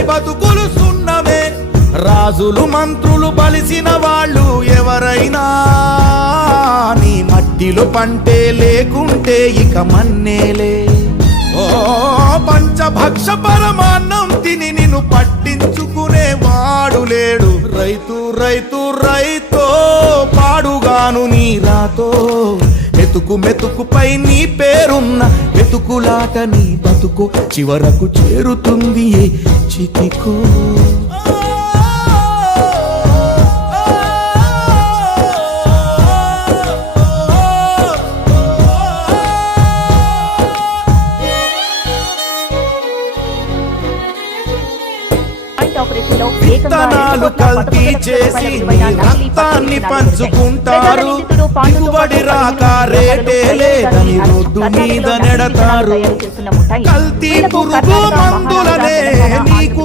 అందరి బతుకులు సున్నమే. రాజులు మంత్రులు బలిసిన వాళ్ళు ఎవరైనా నీ మట్టిలో పంటే లేకుంటే ఇక మన్నేలే. ఓ పంచభక్ష పరమాన్నం తిని నిన్ను పట్టించుకునే వాడు లేడు. రైతు రైతు రైతో పాడుగాను నీ రాతో. మెతుకు మెతుకుపై నీ పేరున్న మెతుకులాట నీ బతుకు చివరకు చేరుతుంది ఏ చితికో. విత్తనాలు కల్తీ చేసి నీ రక్తాన్ని పంచుకుంటారు. దిగుబడి రాక రేటే లేదని రోడ్డు మీద నెడతారు. కల్తీ పురుగు మందులనే నీకు